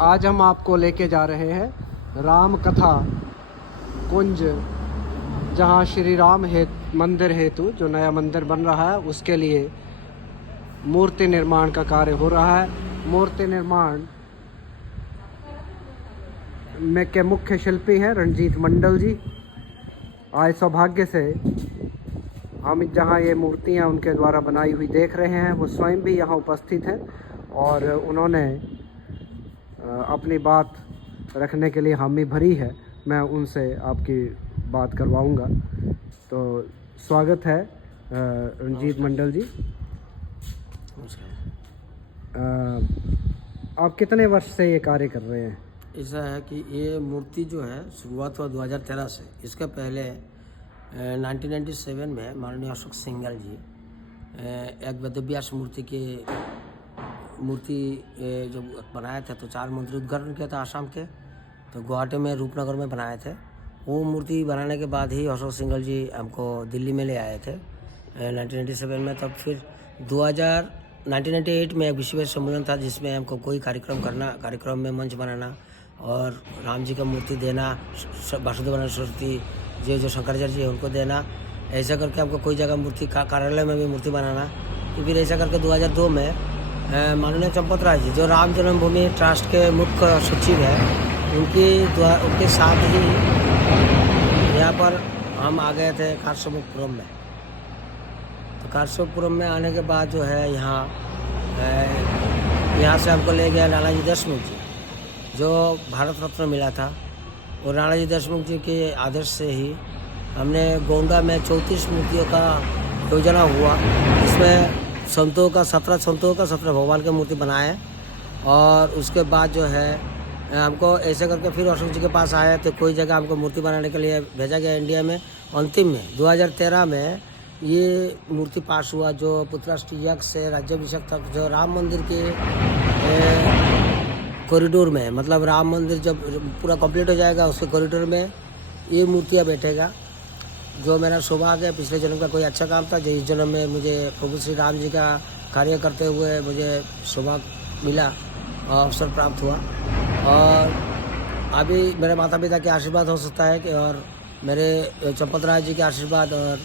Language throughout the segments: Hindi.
आज हम आपको लेके जा रहे हैं राम कथा कुंज, जहां श्री राम मंदिर हेतु जो नया मंदिर बन रहा है उसके लिए मूर्ति निर्माण का कार्य हो रहा है। मूर्ति निर्माण में के मुख्य शिल्पी हैं रणजीत मंडल जी। आज सौभाग्य से हम जहां ये मूर्तियां उनके द्वारा बनाई हुई देख रहे हैं, वो स्वयं भी यहाँ उपस्थित हैं और उन्होंने अपनी बात रखने के लिए हामी भरी है। मैं उनसे आपकी बात करवाऊंगा। तो स्वागत है रणजीत मंडल जी। आप कितने वर्ष से ये कार्य कर रहे हैं? ऐसा है कि ये मूर्ति जो है शुरुआत हुआ 2013 से। इसके पहले 1997 में माननीय अशोक सिंघल जी एक वेदव्यास मूर्ति जब बनाए थे तो 4 मंत्री उद्घाटन किया था आसाम के, तो गुवाहाटी में रूपनगर में बनाए थे। वो मूर्ति बनाने के बाद ही अशोक सिंघल जी हमको दिल्ली में ले आए थे 1997 में। तब फिर 1998 में एक विश्व सम्मेलन था जिसमें हमको कोई कार्यक्रम में मंच बनाना और राम जी का मूर्ति देना, वासुदेव सरस्वती जो शंकराचार्य जी है उनको देना, ऐसा करके हमको कोई जगह मूर्ति कार्यालय में भी मूर्ति बनाना। तो फिर ऐसा करके 2002 में माननीय चंपत राय जी जो राम जन्मभूमि ट्रस्ट के मुख्य सचिव हैं उनके साथ ही यहाँ पर हम आ गए थे कारसमुखपुरम में। तो कारसमुखपुरम में आने के बाद जो है यहाँ से हमको ले गया नानाजी देशमुख जी जो भारत रत्न मिला था। और नानाजी देशमुख जी के आदेश से ही हमने गोंडा में 34 मूर्तियों का योजना हुआ। इसमें 17 संतों का 17 भगवान की मूर्ति बनाए। और उसके बाद जो है हमको ऐसे करके फिर अशोक जी के पास आए तो कोई जगह हमको मूर्ति बनाने के लिए भेजा गया इंडिया में। अंतिम में 2013 में ये मूर्ति पास हुआ जो पुत्रराष्ट्रीय यज्ञ से राज्याभिषेक तक जो राम मंदिर के कॉरिडोर में, मतलब राम मंदिर जब पूरा कंप्लीट हो जाएगा उसके कॉरिडोर में ये मूर्तियाँ बैठेगा। जो मेरा सौभाग्य है, पिछले जन्म का कोई अच्छा काम था जो इस जन्म में मुझे प्रभु श्री राम जी का कार्य करते हुए मुझे सौभाग्य मिला, अवसर प्राप्त हुआ। और अभी मेरे माता पिता के आशीर्वाद हो सकता है कि और मेरे चंपत राय जी के आशीर्वाद और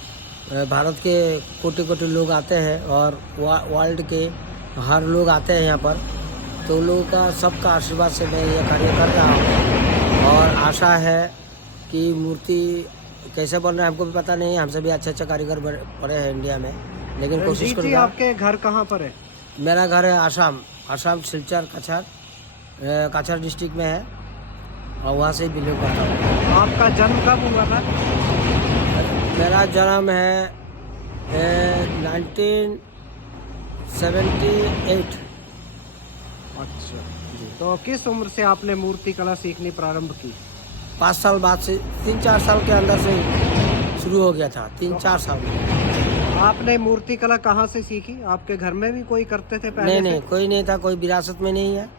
भारत के कोटि कोटि लोग आते हैं और वर्ल्ड के हर लोग आते हैं यहाँ पर, तो लोगों का सबका आशीर्वाद से मैं ये कार्य कर रहा हूँ। और आशा है कि मूर्ति कैसे बन रहा है हमको भी पता नहीं, हमसे भी अच्छे कारीगर पड़े हैं इंडिया में, लेकिन कोशिश करूँगा। आपके घर कहाँ पर है? मेरा घर है आसाम सिलचर काछार डिस्ट्रिक्ट में है और वहाँ से बिलोंग करता हूँ। आपका जन्म कब हुआ था? मेरा जन्म है 1978। अच्छा जी। तो किस उम्र से आपने मूर्ति कला सीखनी प्रारंभ की? 5 साल बाद से, 3-4 साल के अंदर से शुरू हो गया था। 3-4 साल में। आपने मूर्ति कला कहाँ से सीखी? आपके घर में भी कोई करते थे पहले? नहीं, कोई नहीं था, कोई विरासत में नहीं है।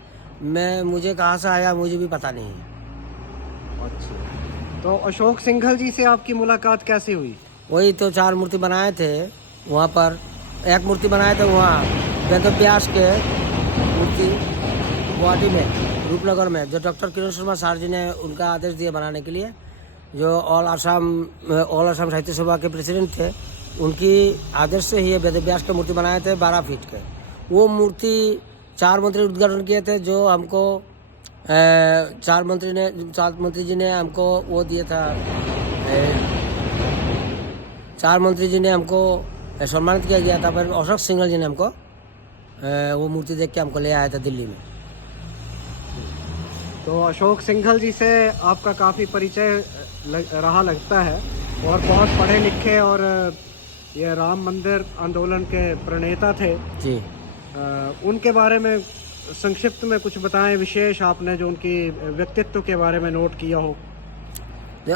मुझे कहाँ से आया मुझे भी पता नहीं है। अच्छा। तो अशोक सिंघल जी से आपकी मुलाकात कैसे हुई? वही तो 4 मूर्ति बनाए थे वहाँ पर। एक मूर्ति बनाए थे वहाँ वेदव्यास के मूर्ति गुवाहाटी में रूपनगर में, जो डॉक्टर किरण शर्मा सर जी ने उनका आदेश दिया बनाने के लिए, जो ऑल आसाम साहित्य सभा के प्रेसिडेंट थे, उनकी आदेश से ही ये वेदव्यास के मूर्ति बनाए थे 12 फीट के। वो मूर्ति 4 मंत्री उद्घाटन किए थे, जो हमको 4 मंत्री जी ने हमको वो दिया था, 4 मंत्री जी ने हमको सम्मानित किया गया था। पर अशोक सिंघल जी ने हमको वो मूर्ति देख के हमको ले आया था दिल्ली में। तो अशोक सिंघल जी से आपका काफ़ी परिचय रहा लगता है और बहुत पढ़े लिखे और ये राम मंदिर आंदोलन के प्रणेता थे जी। उनके बारे में संक्षिप्त में कुछ बताएं, विशेष आपने जो उनकी व्यक्तित्व के बारे में नोट किया हो।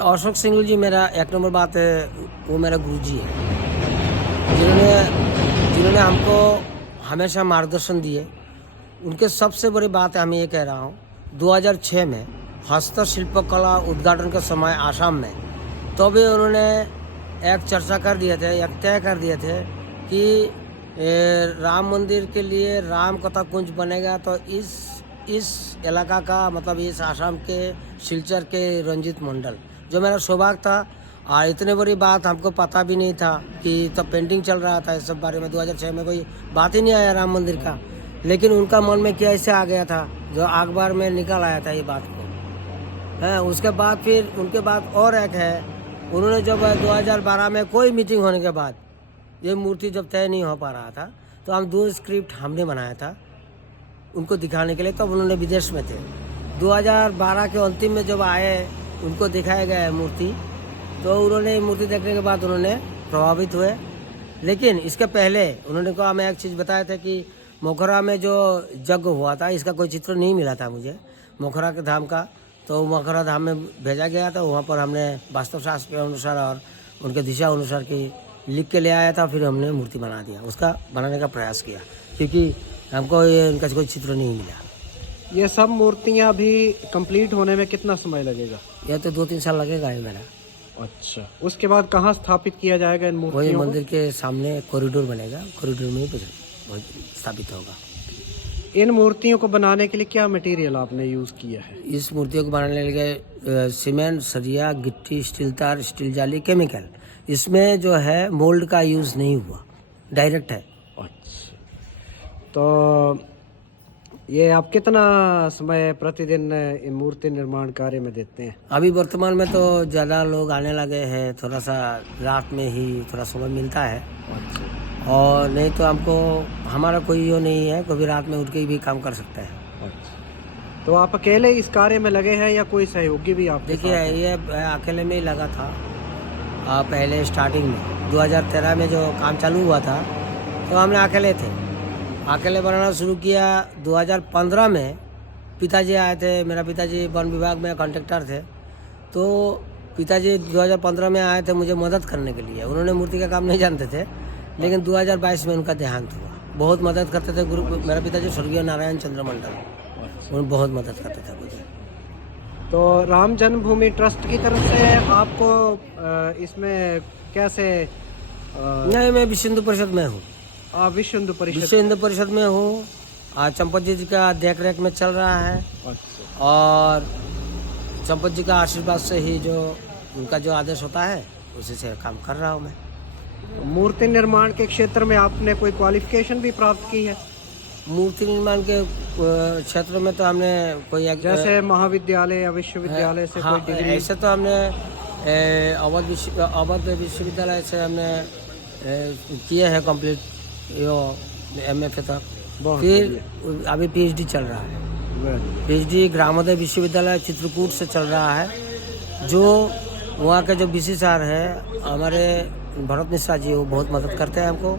अशोक सिंघल जी मेरा 1 नंबर बात है, वो मेरा गुरुजी है जिन्होंने हमको हमेशा मार्गदर्शन दिए। उनके सबसे बड़ी बात है, हम ये कह रहा हूँ, 2006 में हस्तशिल्प कला उद्घाटन के समय आसाम में, तो भी उन्होंने एक चर्चा कर दिए थे, एक तय कर दिए थे कि राम मंदिर के लिए राम कथा कुंज बनेगा, तो इस इस इलाका का मतलब इस आसाम के सिलचर के रंजीत मंडल, जो मेरा सौभाग्य था। और इतने बड़ी बात हमको पता भी नहीं था कि तब पेंटिंग चल रहा था इस सब बारे में। 2006 में कोई बात ही नहीं आया राम मंदिर का, लेकिन उनका मन में क्या ऐसे आ गया था जो अखबार में निकल आया था ये बात को। है उसके बाद फिर उनके बाद और एक है, उन्होंने जब 2012 में कोई मीटिंग होने के बाद ये मूर्ति जब तय नहीं हो पा रहा था, तो हम 2 स्क्रिप्ट हमने बनाया था उनको दिखाने के लिए। तब उन्होंने विदेश में थे। 2012 के अंतिम में जब आए, उनको दिखाया गया है मूर्ति, तो उन्होंने मूर्ति देखने के बाद उन्होंने प्रभावित हुए। लेकिन इसके पहले उन्होंने को हमें एक चीज़ बताया था कि मोखरा में जो यज्ञ हुआ था, इसका कोई चित्र नहीं मिला था मुझे मोखरा के धाम का। तो मोखरा धाम में भेजा गया था, वहाँ पर हमने वास्तव शास्त्र के अनुसार और उनके दिशा अनुसार की लिख के ले आया था। फिर हमने मूर्ति बना दिया, उसका बनाने का प्रयास किया, क्योंकि हमको ये इनका कोई चित्र नहीं मिला। ये सब मूर्तियाँ भी कंप्लीट होने में कितना समय लगेगा? यह तो 2-3 साल लगेगा ये मेरा। अच्छा, उसके बाद कहाँ स्थापित किया जाएगा इन वही मूर्तियों को? मंदिर के सामने कॉरिडोर बनेगा, कॉरिडोर में ही स्थापित होगा। इन मूर्तियों को बनाने के लिए क्या मटेरियल आपने यूज़ किया है? इस मूर्तियों को बनाने के लिए सीमेंट, सरिया, गिट्टी, स्टील तार, स्टील जाली, केमिकल। इसमें जो है मोल्ड का यूज़ नहीं हुआ, डायरेक्ट है। अच्छा, तो ये आप कितना समय प्रतिदिन इन मूर्ति निर्माण कार्य में देते हैं? अभी वर्तमान में तो ज़्यादा लोग आने लगे हैं, थोड़ा सा रात में ही थोड़ा समय मिलता है। अच्छा, और नहीं तो हमको हमारा कोई वो नहीं है, कभी रात में उठ के भी काम कर सकता है। अच्छा, तो आप अकेले इस कार्य में लगे हैं या कोई सहयोगी भी आप? देखिए, ये अकेले में ही लगा था। पहले स्टार्टिंग में 2013 में जो काम चालू हुआ था, तो हमने अकेले थे, अकेले बनाना शुरू किया। 2015 में पिताजी आए थे, मेरा पिताजी वन विभाग में कॉन्ट्रैक्टर थे। तो पिताजी 2015 में आए थे मुझे मदद करने के लिए। उन्होंने मूर्ति का काम नहीं जानते थे, लेकिन 2022 में उनका देहांत हुआ। बहुत मदद करते थे गुरु, मेरा पिताजी स्वर्गीय नारायण चंद्र मंडल, उन्होंने बहुत मदद करते थे मुझे। तो राम जन्मभूमि ट्रस्ट की तरफ से आपको इसमें कैसे? नहीं, मैं विश्व हिंदू परिषद में हूँ। आप विश्व हिंदू परिषद? विश्व हिंदू परिषद में हूँ। चंपत जी का देख रेख में चल रहा है। अच्छा, और चंपत जी का आशीर्वाद से ही जो उनका जो आदेश होता है उसी से काम कर रहा हूँ मैं। मूर्ति निर्माण के क्षेत्र में आपने कोई क्वालिफिकेशन भी प्राप्त की है? मूर्ति निर्माण के क्षेत्र में तो हमने कोई जैसे महाविद्यालय या विश्वविद्यालय से हाँ, कोई डिग्री? ऐसे तो हमने अवध विश्वविद्यालय से हमने किए हैं कंप्लीट MFA तक। फिर अभी PhD चल रहा है। PhD ग्रामोदय विश्वविद्यालय चित्रकूट से चल रहा है। जो वहाँ के जो BC सर है हमारे भरत मिश्रा जी, वो बहुत मदद करते हैं हमको।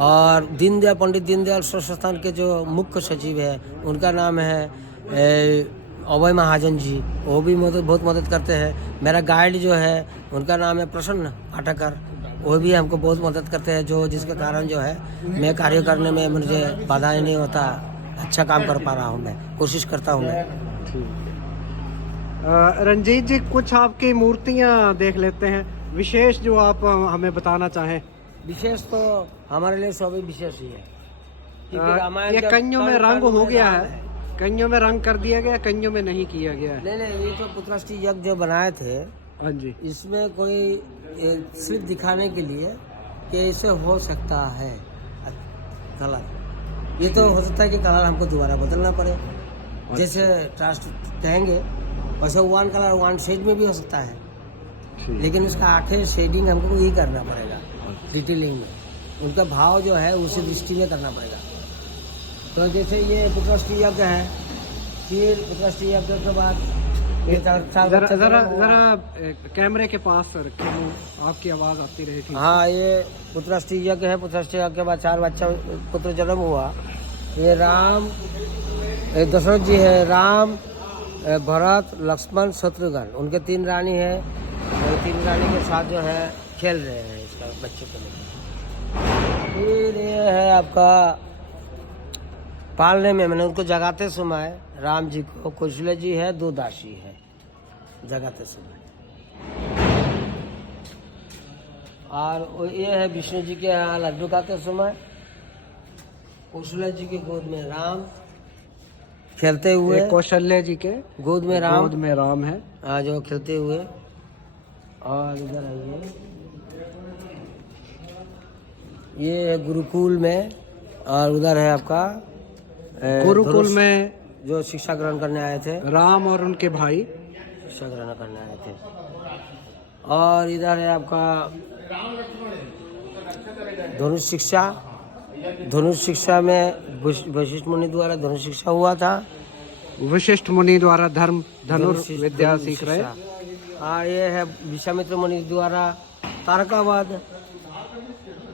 और दीनदयाल, पंडित दीनदयाल संस्थान के जो मुख्य सचिव है, उनका नाम है अभय महाजन जी, वो भी बहुत मदद करते हैं। मेरा गाइड जो है उनका नाम है प्रसन्न पाठकर, वो भी हमको बहुत मदद करते हैं, जो जिसके कारण जो है मैं कार्य करने में मुझे बाधाएं नहीं होता, अच्छा काम कर पा रहा हूँ मैं, कोशिश करता हूँ मैं। रंजीत जी, कुछ आपकी मूर्तियाँ देख लेते हैं, विशेष जो आप हमें बताना चाहें। विशेष तो हमारे लिए सभी विशेष ही है। ये कन्यों में रंग हो गया है, कन्यों में रंग कर दिया गया, कन्यों में नहीं किया गया है। नहीं, ये तो पुत्राष्टि यज्ञ जो बनाए थे, हाँ जी, इसमें कोई सिर्फ दिखाने के लिए कि ऐसे हो सकता है कलर। ये तो हो सकता है कि कलर हमको दोबारा बदलना पड़े, जैसे ट्रस्ट कहेंगे वैसे 1 कलर 1 शेड में भी हो सकता है, लेकिन उसका 8 शेडिंग हमको यही करना पड़ेगा डिटेलिंग में। उनका भाव जो है उसी दृष्टि में करना पड़ेगा। तो जैसे ये पुत्राष्टि यज्ञ है, फिर पुत्राष्टि यज्ञ के बाद जरा कैमरे के पास रखें, आपकी आवाज़ आती रही थी। हाँ, ये पुत्राष्टि यज्ञ है। पुत्राष्टि यज्ञ के बाद 4 बच्चा पुत्र जन्म हुआ। ये राम, दशरथ जी है, राम, भरत, लक्ष्मण, शत्रुघ्न, उनके 3 रानी है। और 3 रानी के साथ जो है खेल रहे हैं इसका बच्चे को लेकर। फिर ये है आपका पालने में मैंने उनको जगाते समय राम जी को, कौशल्या जी है, 2 दासी है जगाते समय। और ये है विष्णु जी के यहाँ लड्डू खाते समय, कौशल्या जी की गोद में राम, खेलते हुए ये कौशल्य जी के गोद में राम, गोद में राम है। जो खेलते हुए। और इधर आइए, ये है गुरुकुल में, और उधर है आपका गुरुकुल धनुष, में जो शिक्षा ग्रहण करने आए थे, राम और उनके भाई शिक्षा ग्रहण करने आए थे। और इधर है आपका धनुष शिक्षा। धनुष शिक्षा में वशिष्ठ मुनि द्वारा धनुष शिक्षा हुआ था। वशिष्ठ मुनि द्वारा धनुर्विद्या सीख रहे। हाँ, ये है विश्वामित्र मुनि द्वारा तारकावध।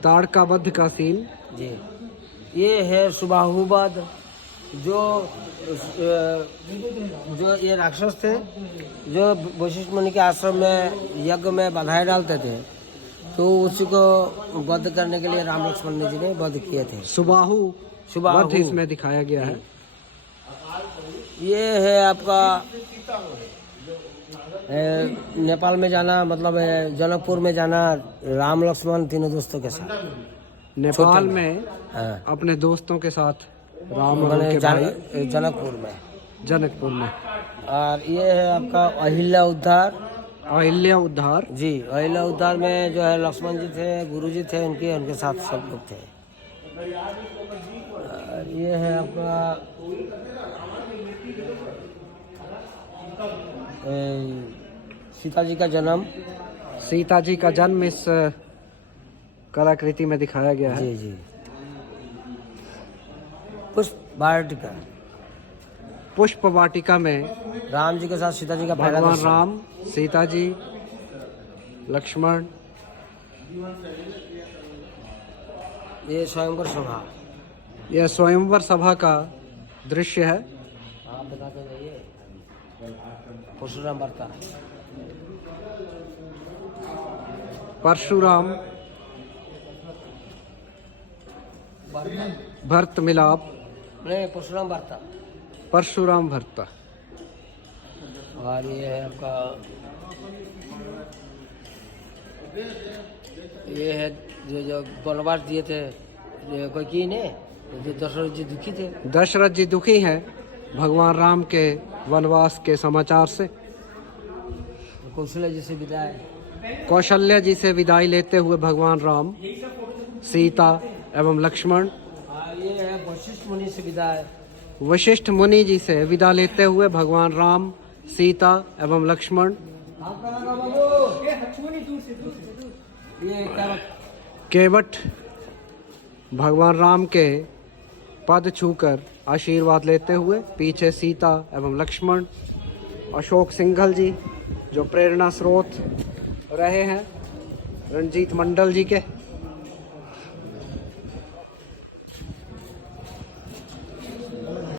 ताड़कावध का सीन। जी, ये है सुबाहुवध, जो ये राक्षस थे जो वशिष्ठ मुनि के आश्रम में यज्ञ में बाधाएं डालते थे, तो उसी को वध करने के लिए राम लक्ष्मण जी ने वध किए थे। सुबाहु सुबाहु वध इसमें दिखाया गया है। ये है आपका नेपाल में जाना, मतलब जनकपुर में जाना राम लक्ष्मण तीनों दोस्तों के साथ। नेपाल में हाँ, अपने दोस्तों के साथ राम और उनके भाई जनकपुर में। और ये है आपका अहिल्या उद्धार। अहिल्या उद्धार। जी, अहिल्या उद्धार में जो है लक्ष्मण जी थे, गुरु जी थे उनके साथ सब लोग थे। और ये है आपका सीता जी का जन्म। सीता जी का जन्म इस कलाकृति में दिखाया गया है। जी जी। पुष्प वाटिका। पुष्प वाटिका में राम जी के साथ सीता जी का पहला भगवान दर्शन। राम, सीता जी, लक्ष्मण। ये स्वयंवर सभा। यह स्वयंवर सभा का दृश्य है। आप बताते जाइए। परशुराम वार्ता। परशुराम भरत मिलाप। नहीं, परशुराम वार्ता। परशुराम भरता। और ये है आपका, ये है जो वनवास दिए थे कोई की ने, जो दशरथ जी दुखी थे। दशरथ जी दुखी हैं भगवान राम के वनवास के समाचार से। कौशल्या जी से विदाई। कौशल्य जी से विदाई लेते हुए भगवान राम, सीता एवं लक्ष्मण। ये है वशिष्ठ मुनि से विदाई। वशिष्ठ मुनि जी से विदा लेते हुए भगवान राम, सीता एवं लक्ष्मण। ये केवट भगवान राम के पद छूकर आशीर्वाद लेते हुए पीछे सीता एवं लक्ष्मण। अशोक सिंघल जी जो प्रेरणा स्रोत रहे हैं रणजीत मंडल जी के।